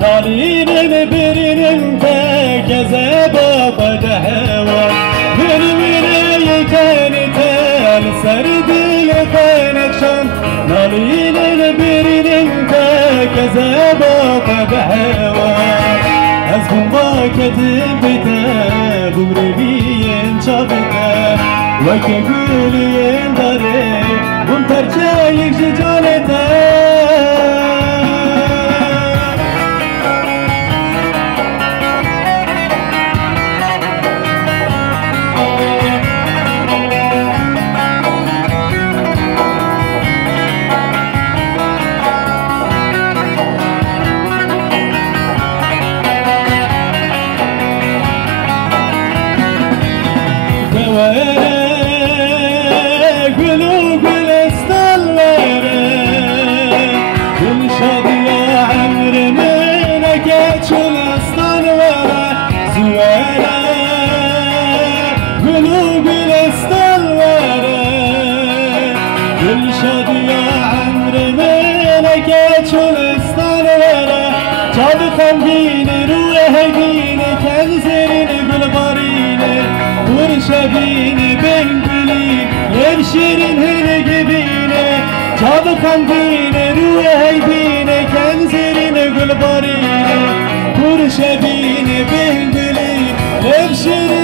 نالين برين كذب قد هوى من ولاي كانت السرد لخانكشن نالين برين كذب قد هوى أزكم ما كتب بيتا بمربين شابتا وكقولين داري ومترجايك ججالتا قلوب الاستلر كل شاطي يا عمر منك يتشل استلر زوالة قلوب الاستلر كل شاطي يا عمر منك يتشل استلر جاب خمديني روحيني كنزريني بالباريني ورشبيني بين بلي يرشرين هني جبيني جاب خمديني روحيني كنزريني بالباريني ورشبيني بين بلي يرشرين